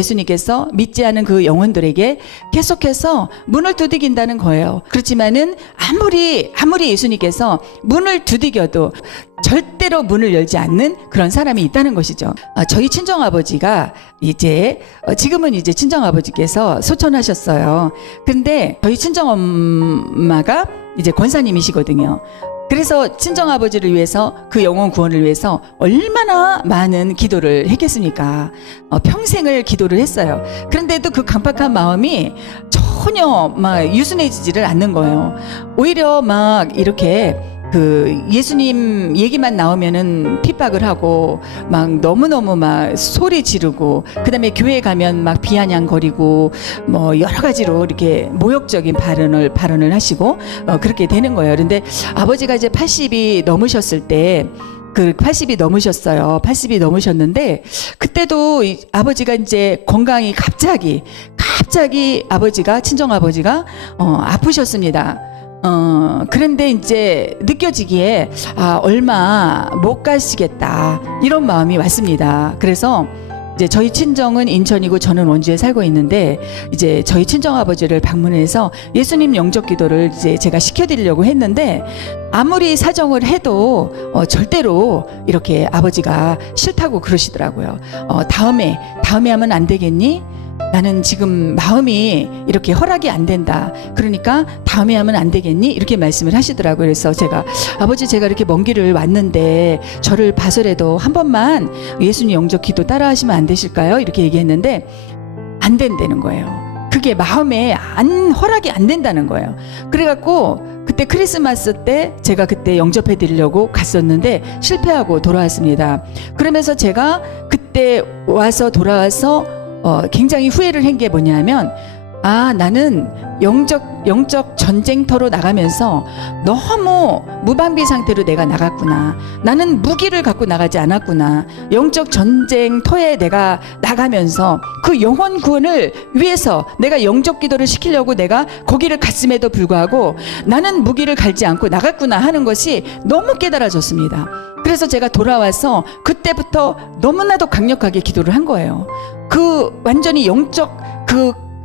예수님께서 믿지 않은 그 영혼들에게 계속해서 문을 두드긴다는 거예요. 그렇지만은 아무리 예수님께서 문을 두드겨도 절대로 문을 열지 않는 그런 사람이 있다는 것이죠. 저희 친정아버지가 지금은 이제 친정아버지께서 소천하셨어요. 근데 저희 친정엄마가 이제 권사님이시거든요. 그래서 친정아버지를 위해서, 그 영혼 구원을 위해서 얼마나 많은 기도를 했겠습니까? 평생을 기도를 했어요. 그런데도 그 강팍한 마음이 전혀 막 유순해지지를 않는 거예요. 오히려 막 이렇게 그 예수님 얘기만 나오면은 핍박을 하고 막 너무너무 막 소리 지르고, 그다음에 교회 가면 막 비아냥거리고 뭐 여러 가지로 이렇게 모욕적인 발언을 하시고 그렇게 되는 거예요. 그런데 아버지가 이제 80이 넘으셨을 때, 그 80이 넘으셨어요. 80이 넘으셨는데 그때도 아버지가 이제 건강이 갑자기 아버지가, 친정아버지가 아프셨습니다. 그런데 이제 느껴지기에 얼마 못 가시겠다, 이런 마음이 왔습니다. 그래서 이제 저희 친정은 인천이고 저는 원주에 살고 있는데, 이제 저희 친정아버지를 방문해서 예수님 영접 기도를 이제 제가 시켜드리려고 했는데, 아무리 사정을 해도 절대로 이렇게 아버지가 싫다고 그러시더라고요. 다음에 하면 안 되겠니? 나는 지금 마음이 이렇게 허락이 안 된다. 그러니까 다음에 하면 안 되겠니? 이렇게 말씀을 하시더라고요. 그래서 제가, 아버지, 제가 이렇게 먼 길을 왔는데 저를 봐서라도 한 번만 예수님 영접 기도 따라 하시면 안 되실까요? 이렇게 얘기했는데 안 된다는 거예요. 그게 마음에 허락이 안 된다는 거예요. 그래갖고 그때 크리스마스 때 제가 그때 영접해 드리려고 갔었는데 실패하고 돌아왔습니다. 그러면서 제가 그때 돌아와서 굉장히 후회를 한 게 뭐냐면, 나는 영적 전쟁터로 나가면서 너무 무방비 상태로 내가 나갔구나. 나는 무기를 갖고 나가지 않았구나. 영적 전쟁터에 내가 나가면서 그 영혼 구원을 위해서 내가 영적 기도를 시키려고 내가 거기를 갔음에도 불구하고 나는 무기를 갈지 않고 나갔구나 하는 것이 너무 깨달아졌습니다. 그래서 제가 돌아와서 그때부터 너무나도 강력하게 기도를 한 거예요. 그 완전히 영적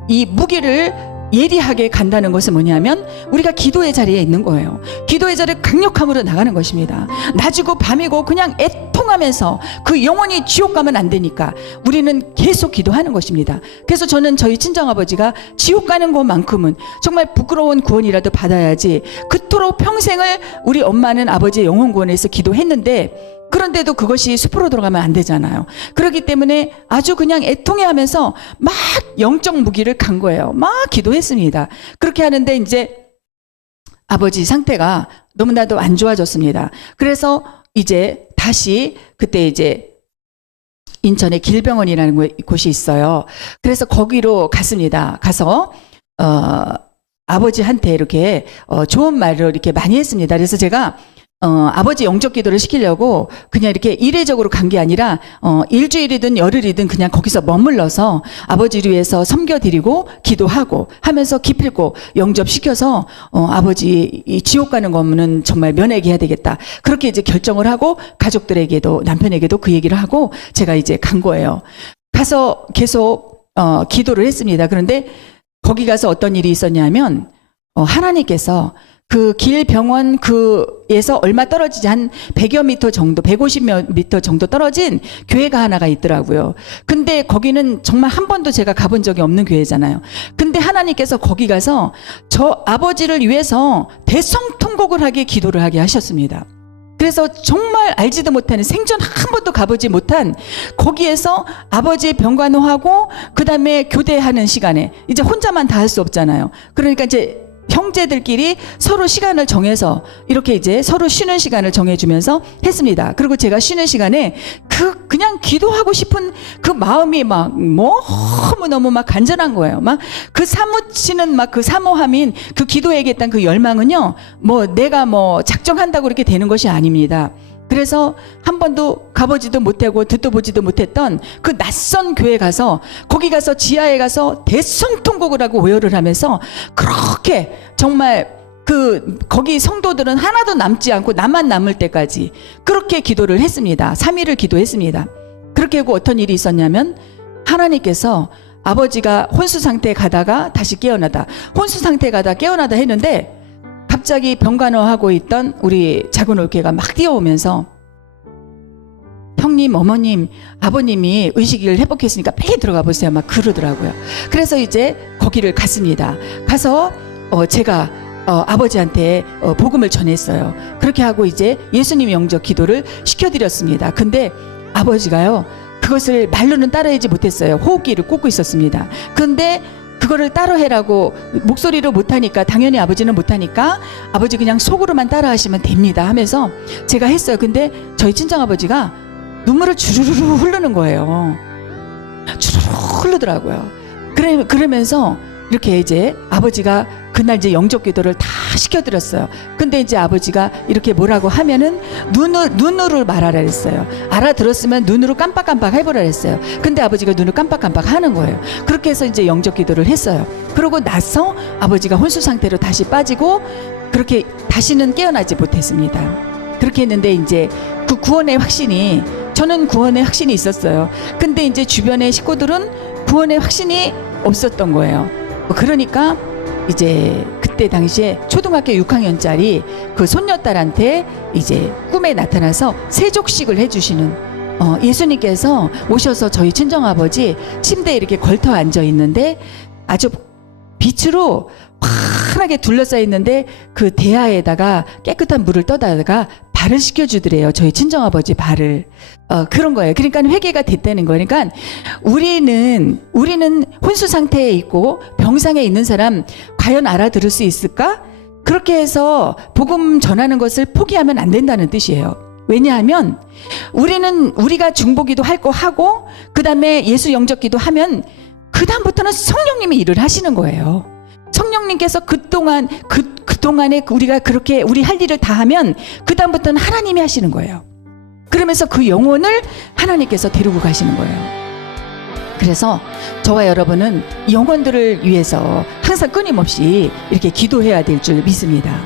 이 무기를 예리하게 간다는 것은 뭐냐면 우리가 기도의 자리에 있는 거예요. 기도의 자리에 강력함으로 나가는 것입니다. 낮이고 밤이고 그냥 애통하면서 그 영혼이 지옥 가면 안 되니까 우리는 계속 기도하는 것입니다. 그래서 저는 저희 친정아버지가 지옥 가는 것만큼은 정말 부끄러운 구원이라도 받아야지, 그토록 평생을 우리 엄마는 아버지의 영혼 구원에서 기도했는데, 그런데도 그것이 숲으로 들어가면 안 되잖아요. 그렇기 때문에 아주 그냥 애통해하면서 막 영적 무기를 간 거예요. 막 기도했습니다. 그렇게 하는데 이제 아버지 상태가 너무나도 안 좋아졌습니다. 그래서 이제 다시 그때 이제 인천에 길병원이라는 곳이 있어요. 그래서 거기로 갔습니다. 가서 아버지한테 이렇게 좋은 말을 이렇게 많이 했습니다. 그래서 제가 아버지 영접 기도를 시키려고 그냥 이렇게 이례적으로 간 게 아니라 일주일이든 열흘이든 그냥 거기서 머물러서 아버지를 위해서 섬겨드리고 기도하고 하면서 기필코 영접시켜서 아버지 이 지옥 가는 거는 정말 면하게 해야 되겠다. 그렇게 이제 결정을 하고 가족들에게도, 남편에게도 그 얘기를 하고 제가 이제 간 거예요. 가서 계속 기도를 했습니다. 그런데 거기 가서 어떤 일이 있었냐면 하나님께서 그 길병원 에서 얼마 떨어지지 한 100여 미터 정도, 150여 미터 정도 떨어진 교회가 하나가 있더라고요. 근데 거기는 정말 한 번도 제가 가본 적이 없는 교회잖아요. 근데 하나님께서 거기 가서 저 아버지를 위해서 대성통곡을 하게, 기도를 하게 하셨습니다. 그래서 정말 알지도 못하는, 생전 한 번도 가보지 못한 거기에서 아버지의 병간호하고 그 다음에 교대하는 시간에 이제 혼자만 다 할 수 없잖아요. 그러니까 이제 형제들끼리 서로 시간을 정해서 이렇게 이제 서로 쉬는 시간을 정해주면서 했습니다. 그리고 제가 쉬는 시간에 그냥 기도하고 싶은 그 마음이 막 너무너무 막 간절한 거예요. 막 그 사무치는 막 그 사모함인 그 기도해야겠다는 그 열망은요, 내가 작정한다고 이렇게 되는 것이 아닙니다. 그래서 한 번도 가보지도 못하고 듣도 보지도 못했던 그 낯선 교회 가서, 거기 가서 지하에 가서 대성통곡을 하고 오열을 하면서 그렇게 정말 거기 성도들은 하나도 남지 않고 나만 남을 때까지 그렇게 기도를 했습니다. 3일을 기도했습니다. 그렇게 하고 어떤 일이 있었냐면 하나님께서 아버지가 혼수 상태에 가다가 다시 깨어나다, 혼수 상태에 가다 깨어나다 했는데 갑자기 병간호하고 있던 우리 작은 올케가 막 뛰어오면서 형님, 어머님, 아버님이 의식을 회복했으니까 빨리 들어가 보세요. 막 그러더라고요. 그래서 이제 거기를 갔습니다. 가서 제가 아버지한테 복음을 전했어요. 그렇게 하고 이제 예수님 영접 기도를 시켜드렸습니다. 근데 아버지가요, 그것을 말로는 따라하지 못했어요. 호흡기를 꽂고 있었습니다. 근데 그거를 따로 해라고 목소리로 못하니까, 당연히 아버지는 못하니까 아버지 그냥 속으로만 따라하시면 됩니다 하면서 제가 했어요. 근데 저희 친정아버지가 눈물을 주르르 흐르는 거예요. 주르르 흐르더라고요. 그러면서 이렇게 이제 아버지가 그날 이제 영접 기도를 다 시켜드렸어요. 근데 이제 아버지가 이렇게 뭐라고 하면은 눈으로 말하라 했어요. 알아들었으면 눈으로 깜빡깜빡 해보라 했어요. 근데 아버지가 눈을 깜빡깜빡 하는 거예요. 그렇게 해서 이제 영접 기도를 했어요. 그러고 나서 아버지가 혼수 상태로 다시 빠지고 그렇게 다시는 깨어나지 못했습니다. 그렇게 했는데 이제 그 구원의 확신이, 저는 구원의 확신이 있었어요. 근데 이제 주변의 식구들은 구원의 확신이 없었던 거예요. 그러니까 이제 그때 당시에 초등학교 6학년짜리 그 손녀딸한테 이제 꿈에 나타나서 세족식을 해주시는 예수님께서 오셔서 저희 친정아버지 침대에 이렇게 걸터 앉아 있는데 아주 빛으로 환하게 둘러싸여 있는데 그 대야에다가 깨끗한 물을 떠다가 발을 씻겨주더래요. 저희 친정아버지 발을. 그런 거예요. 그러니까 회개가 됐다는 거예요. 그러니까 우리는 혼수 상태에 있고 병상에 있는 사람 과연 알아들을 수 있을까? 그렇게 해서 복음 전하는 것을 포기하면 안 된다는 뜻이에요. 왜냐하면 우리가 중보기도 할 거 하고 그 다음에 예수 영접기도 하면 그 다음부터는 성령님이 일을 하시는 거예요. 성령님께서 그동안에 우리가 그렇게 우리 할 일을 다 하면 그 다음부터는 하나님이 하시는 거예요. 그러면서 그 영혼을 하나님께서 데리고 가시는 거예요. 그래서 저와 여러분은 영혼들을 위해서 항상 끊임없이 이렇게 기도해야 될 줄 믿습니다.